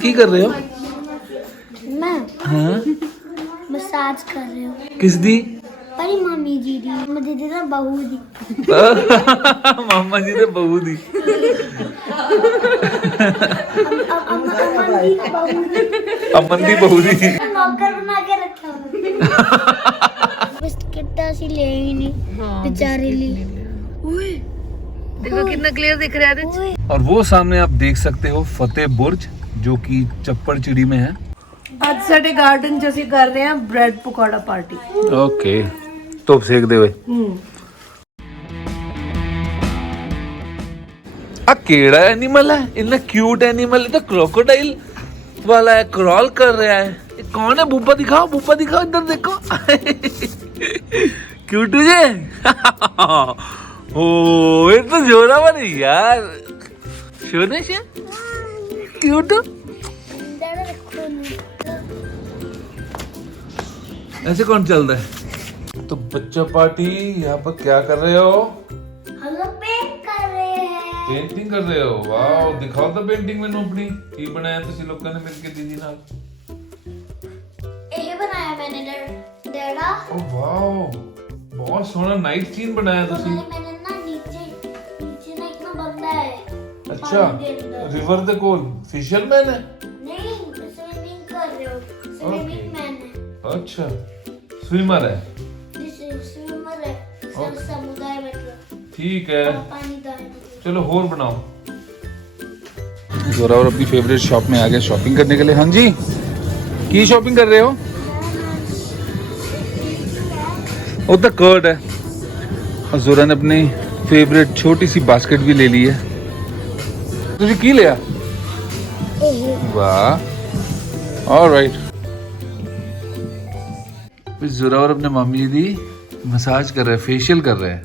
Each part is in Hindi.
की कर रहे हो? मैं हाँ मसाज कर रही हूँ। किस दी? परी मम्मी जी दी मुझे दे ना बहू दी। मामा जी ने बहू दी। अमन दी बहू दी। अमन दी बहू दी। नौकर बना के रखा बिस्किट ਅਸੀਂ ले ही नहीं बेचारे लिए। देखो कितना क्लियर दिख रहा है आदित्य। और वो सामने आप देख सकते हो फतेह बुर्ज जो कि चप्पड़ चिड़ी में है। ਅੱਜ ਸਾਡੇ ਗਾਰਡਨ 'ਚ ਅਸੀਂ ਕਰ ਰਹੇ ਹਾਂ ਬ੍ਰੈਡ ਪਕੌੜਾ ਪਾਰਟੀ। ओके ਧੁੱਪ ਸੇਕਦੇ ਹੋਏ। ਆ ਕਿਹੜਾ ਐਨੀਮਲ ਹੈ? ਇੰਨਾ क्यूट एनिमल है तो क्रोकोडाइल वाला है, क्रॉल कर रहा है। ये कौन है? बुब्बा दिखाओ इधर देखो। क्यूट जे। ओ ये तो जोरावर है यार। शोने से क्यूट। ऐसे कौन चल रहा है? तो बच्चा पार्टी यहाँ पर क्या कर रहे हो? हम लोग पेंट कर रहे हैं। पेंटिंग कर रहे हो? वाओ दिखाओ तो पेंटिंग मैंने अपनी की बनाया ਤੁਸੀਂ ਲੋਕਾਂ ਨੇ ਮਿਲ ਕੇ ਦੀਦੀ ਨਾਲ। ये बनाया मैंने डैडा। ओ वाओ बहुत सोहना नाइट सीन बनाया ਤੁਸੀਂ। मैंने ना नीचे ना एक ना बंदा है। अच्छा रिवर ਦੇ ਕੋਲ ਫਿਸ਼ਰਮੈਨ ਹੈ? नहीं स्विमिंग कर रहे हो। स्विमिंग मैन है। अच्छा स्विमर है। स्विमर है। समुदाय मतलब ठीक है पानी दाए। चलो और बनाओ। जोरावर अपनी फेवरेट शॉप में आ गए शॉपिंग करने के लिए। हाँ जी की शॉपिंग कर रहे हो? वो तो कर्ड है। और जोरा ने अपनी फेवरेट छोटी सी बास्केट भी ले ली है। तुझे की लिया? वाह ऑलराइट। जोरावर अपने मामी दी मसाज कर रहे हैं, फेशियल कर रहे हैं।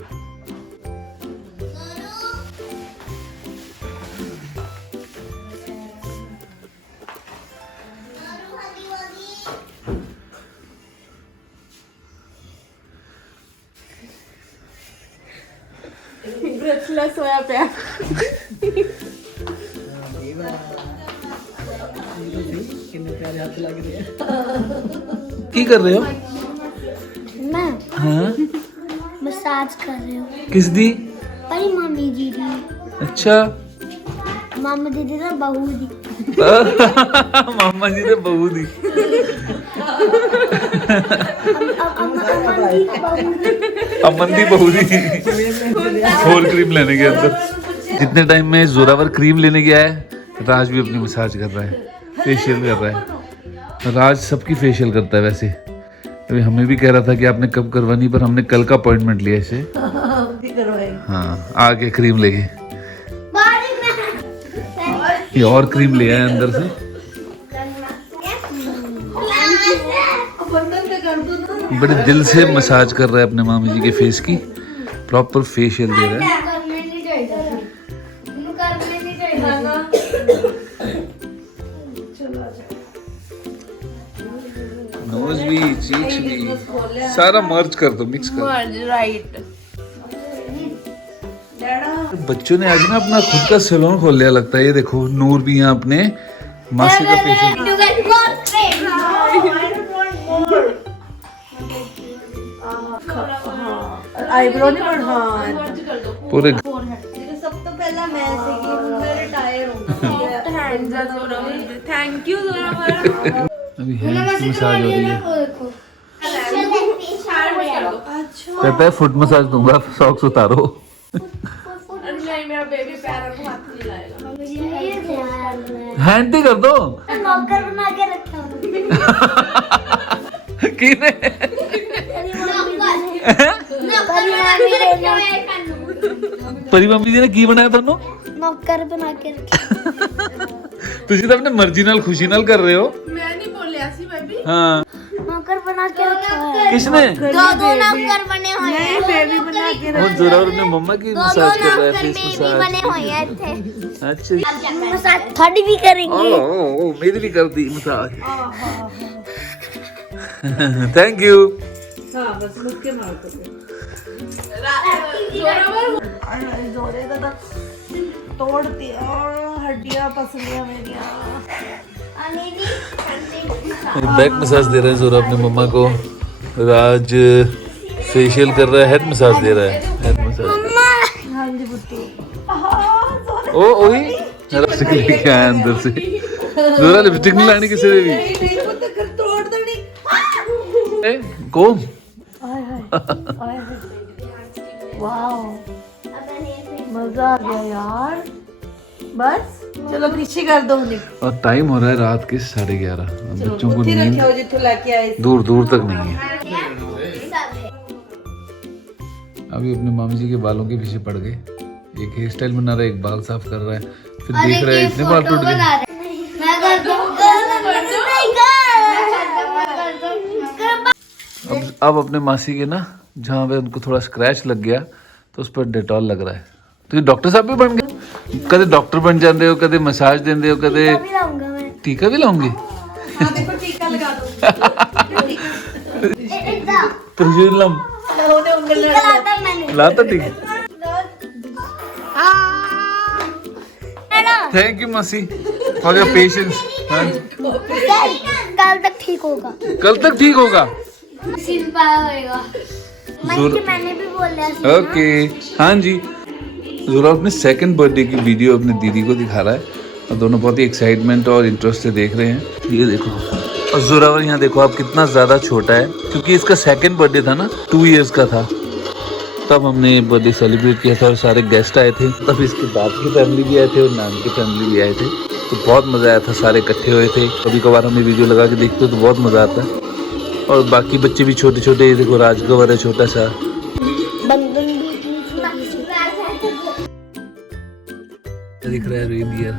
ब्रेथलेस होया पिया। की कर रहे हो? मैं हाँ मसाज कर रही हूँ। किस दी? परी मम्मी जी दी। अच्छा मामा जी दे ना बहू दी। मामा जी ने बहू दी। अमन दी बहू दी। और क्रीम लेने के अंदर जितने टाइम में जोरावर क्रीम लेने गया है राज भी अपनी मसाज कर रहा है, फेशियल कर रहा है। राज सबकी फेशियल करता है वैसे। अभी हमें भी कह रहा था कि आपने कब करवानी, पर हमने कल का अपॉइंटमेंट लिया इसे। हाँ आगे क्रीम लेके ये और क्रीम ले आए अंदर से। बड़े दिल से मसाज कर रहा है अपने मामी जी के फेस की, प्रॉपर फेशियल दे रहा है। नोज भी चीक्स भी सारा मर्ज कर दो, मिक्स कर। राइट। बच्चों ने आज ना अपना खुद का सैलून खोल लिया लगता है। ये देखो नूर भी यहाँ अपने मासी का फेशियल। आईब्रो नहीं बढ़ा पूरे सब तो पहला मैं सीखी हूं, मैं रिटायर हूं। Thank you Zorawar. अभी हैंड्स की मसाज हो रही है। कहता है फुट मसाज दूंगा, सॉक्स उतारो। नहीं मेरा बेबी पैरों को हाथ नहीं लाएगा। हैंड ही कर दो। नौकर बना के रखा किने? परी मम्मी जी ने की बनाया थानू? नौकर बना के रखा। ਤੁਸੀਂ ਤਾਂ ਆਪਣੀ ਮਰਜ਼ੀ ਨਾਲ ਖੁਸ਼ੀ ਨਾਲ ਕਰ ਰਹੇ ਹੋ। मैं नहीं बोलिया सी बेबी। हाँ नौकर बना के रखा है। किसने? दो नौकर बने हुए हैं। बेबी बना के वो जोरावर ने मम्मा की मसाज कर रहा है, फेस मसाज। बने हुए हैं थे। अच्छा मसाज थोड़ी भी करेंगे। ओ मेरी भी कर दी मसाज। Thank you. हां बस मुक्के मार दो। जोरावर जोरे का तोड़ दिया हड्डियां पसलियां मेरियां। बैक मसाज दे रहे हैं जोरा अपनी मम्मा को। राज फेशियल कर रहा है, हेड मसाज दे रहा है, हेड मसाज। हाँ जी बुट्टू। ओ ओही लिपस्टिक लेके आया अंदर से। जोरा लिपस्टिक नहीं लानी किसी ने भी। तोड़ दो नहीं। कौन? वाओ मजा आ गया यार। बस चलो नीचे कर दो उन्हें। और टाइम हो रहा है रात के 11:30। बच्चों को नींद रखे हो जितने लेके आए। दूर दूर तक नहीं है। अभी अपने मामी जी के बालों के पीछे पड़ गए। एक हेयर स्टाइल बना रहा है, एक बाल साफ कर रहा है, फिर देख रहा है इतने बाल टूट गए। अब अपने मासी के ना जहाँ पे उनको थोड़ा स्क्रैच लग गया तो उस पर डेटॉल लग रहा है। तो ये डॉक्टर साहब भी बन गए। कदे डॉक्टर बन जाते हो, कदे मसाज देंदे हो, कदे टीका भी लाऊंगी। देखो टीका लगा दो। लाता टीका। थैंक यू मासी फॉर योर पेशेंस। कल तक ठीक होगा। कल तक ठीक होगा। मैंने भी बोला। ओके हाँ जी। जोरा अपने सेकंड बर्थडे की वीडियो अपने दीदी को दिखा रहा है और दोनों बहुत ही एक्साइटमेंट और इंटरेस्ट से देख रहे हैं। ये देखो और जोरावर यहाँ देखो आप कितना ज़्यादा छोटा है, क्योंकि इसका सेकंड बर्थडे था ना, 2 इयर्स का था तब हमने बर्थडे सेलिब्रेट किया था और सारे गेस्ट आए थे। तब इसके दाद की फैमिली भी आए थे और नान की फैमिली भी आए थे, तो बहुत मज़ा आया था। सारे इकट्ठे हुए थे। कभी कभार हमें वीडियो लगा के देखते हो तो बहुत मज़ा आता है। और बाकी बच्चे भी छोटे छोटे, देखो राजगवर है छोटा सा। दिख रहा है रेनडियर।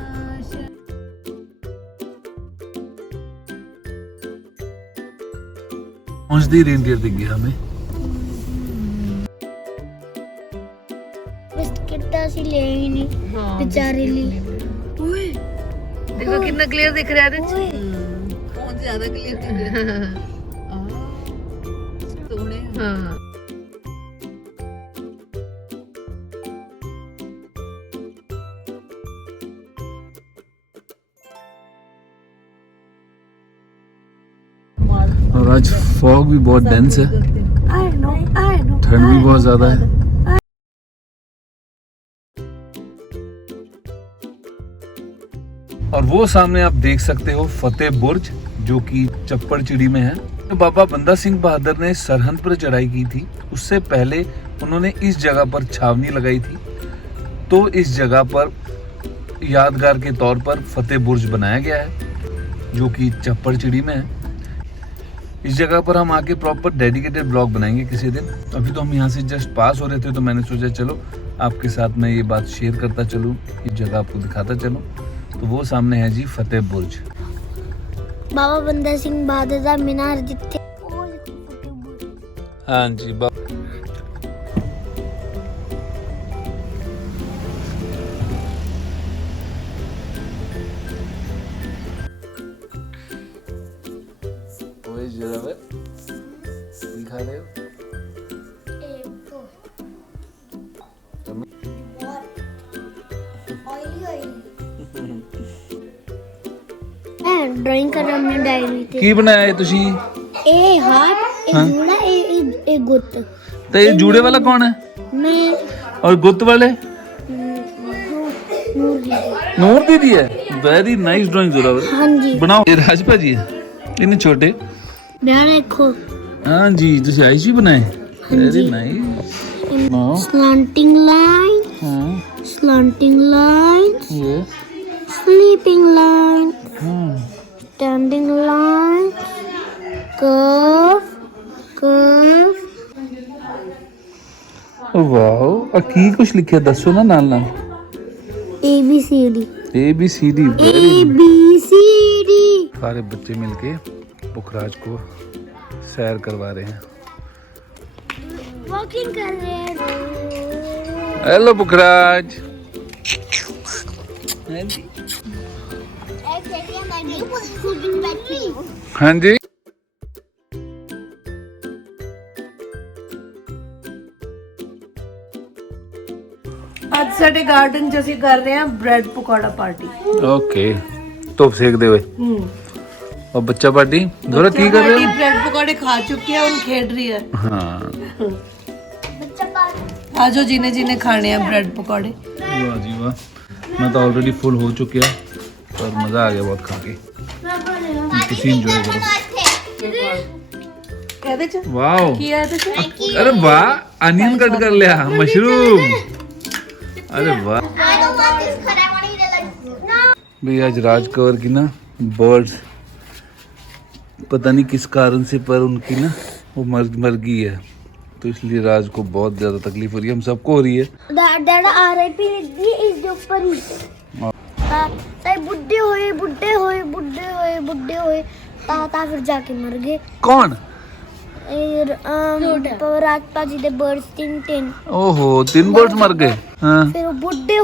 पहुंचती रेनडियर दिख गया हमें। बिस्किट तो ਅਸੀਂ ले ही नहीं बेचारे लिए। देखो कितना क्लियर दिख रहा है। बहुत ज्यादा क्लियर दिख रहा है। हाँ और आज फॉग भी बहुत डेंस है, ठंड भी बहुत ज्यादा है। और वो सामने आप देख सकते हो फतेह बुर्ज, जो कि चप्पड़ चिड़ी में है। तो बाबा बंदा सिंह बहादुर ने सरहंद पर चढ़ाई की थी, उससे पहले उन्होंने इस जगह पर छावनी लगाई थी। तो इस जगह पर यादगार के तौर पर फतेह बुर्ज बनाया गया है, जो कि चप्पड़ चिड़ी में है। इस जगह पर हम आके प्रॉपर डेडिकेटेड ब्लॉग बनाएंगे किसी दिन। अभी तो हम यहाँ से जस्ट पास हो रहे थे, तो मैंने सोचा चलो आपके साथ मैं ये बात शेयर करता चलूँ, इस जगह आपको दिखाता चलूँ। तो वो सामने है जी फतेह बुर्ज। बाबा बंदा सिंह बहादुर का मीनार जितने। हाँ जी दिखा रहे हो। ड्राइंग कर रहा हूं डायरी ते। की बनाया है तुसी? ए हाथ, ए जूड़ा, ए गुत्त। तो ये जूड़े वाला कौन है? मैं। और गुत्त वाले? नूर दीदी। नूर दीदी है। Very nice drawing Zorawar. हाँ जी। बनाओ। ये राजपा जी है, इन्हें छोटे। ध्यान रखो। हाँ जी, तुसी आईसी बनाए। Very nice. स्लैंटिंग लाइन, हाँ slanting line, yes, sleeping line, हाँ standing line, curve, curve. Wow. और की कुछ लिखे दसो ना नाल नाल। ABCD, ABCD। Very ABCD। सारे बच्चे मिलके पुखराज को सैर करवा रहे हैं। वॉकिंग कर रहे हैं। हेलो पुखराज। हाँ जी। ਅੱਜ ਸਾਡੇ ਗਾਰਡਨ 'ਚ ਅਸੀਂ ਕਰ ਰਹੇ ਹਾਂ ਬ੍ਰੈਡ ਪਕੌੜਾ ਪਾਰਟੀ। ओके, तो सेक दे हुए। और बच्चा पार्टी जोरा की कर रहे हो? ब्रेड पकौड़े खा चुकी है, उन खेल रही है। हाँ बच्चा पार्टी आज जिन्हें जिन्हें खाने हैं ब्रेड पकौड़े। वाह जी वाह, मैं तो ऑलरेडी फुल हो चुकी है और मज़ा आ गया बहुत खा के। तुसी एंजॉय करो। कहते च वाह किया है तुझे? अरे वाह, अनियन कट कर लिया, मशरूम, अरे वाह। I don't want this cut. I want to eat it like no. भाई आज राज कवर की ना बर्ड्स पता नहीं किस कारण से पर उनकी ना वो मर गई है, तो इसलिए राज को बहुत ज़्यादा तकलीफ हो रही है, हम सबको हो रही है। डैडा RIP लिख दी इसके ऊपर ही। ताई बुड्ढे होए ताता फिर जाके मर गए। कौन? राजपा जी दे बर्ड्स तीन ओहो 3 बर्ड्स मर गए। हाँ फिर बुड्ढे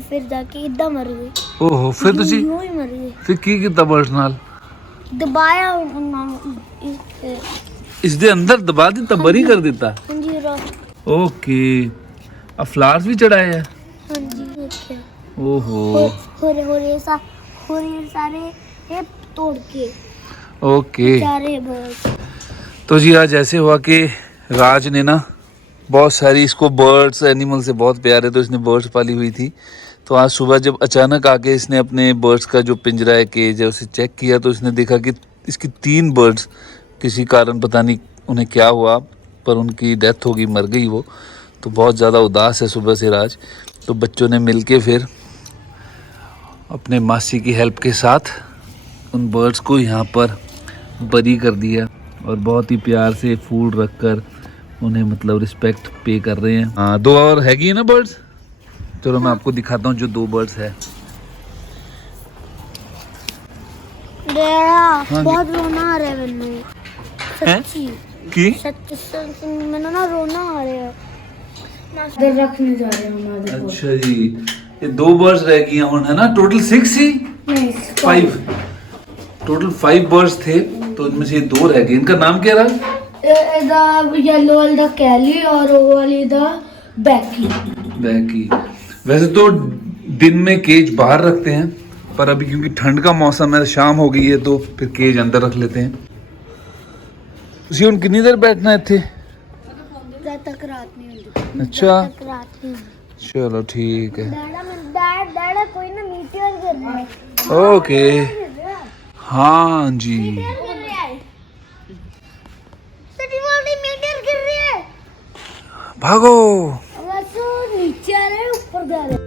फिर जाके इदा मर गए। ओहो फिर तुसी यूं ही मर गए। फिर की किता बर्ड्स नाल? दबाया इसके अंदर दबा दिता, बरी कर दिता। हाँ जी ओके, अब फ्लावर्स भी चढ़ाए हैं। हाँ जी ओके। ओहो हो रहे सारे ये तोड़ के ओके। सारे बर्ड्स। तो जी आज ऐसे हुआ कि राज ने ना बहुत सारी, इसको बर्ड्स एनिमल से बहुत प्यार है तो इसने बर्ड्स पाली हुई थी। तो आज सुबह जब अचानक आके इसने अपने बर्ड्स का जो पिंजरा है केज है उसे चेक किया तो इसने देखा कि इसकी 3 बर्ड्स किसी कारण पता नहीं उन्हें क्या हुआ पर उनकी डेथ हो गई, मर गई वो। तो बहुत ज़्यादा उदास है सुबह से राज। तो बच्चों ने मिलके फिर अपने मासी की हेल्प के साथ उन बर्ड्स को यहाँ पर बरी कर दिया और बहुत ही प्यार से फूड रखकर उन्हें मतलब रिस्पेक्ट पे कर रहे हैं। हाँ 2 और हैगी है ना बर्ड्स, चलो मैं आपको दिखाता हूँ जो 2 बर्ड्स है। हाँ बहुत रोना आ रहा है मैंने हैं? सच्ची की सच्ची मैंने ना रोना आ रहा है। इधर रखने जा रहे हैं हमारे को। अच्छा जी, ये 2 बर्ड्स रह गई हैं है ना, टोटल 6 ही नहीं 5 टोटल 5 बर्ड्स थे तो इनमें से ये 2 रह गए। इनका नाम क्या रहा? येलो वाली दा कैली और वो वाली दा बैकी। बैकी। वैसे तो दिन में केज बाहर रखते हैं पर अभी क्योंकि ठंड का मौसम है, शाम हो गई है तो फिर केज अंदर रख लेते हैं। उसी उन कितनी देर बैठना है थे? जब तक रात नहीं होती। अच्छा जब तक रात नहीं होती। चलो ठीक है। डैडा कोई ना मीटियोर गिर रहा है। ओके हाँ जी सच्ची बोल रही मीटियोर गिर रही है। भागो। बस नीचे आ रहे हैं ऊपर जा रहे हैं।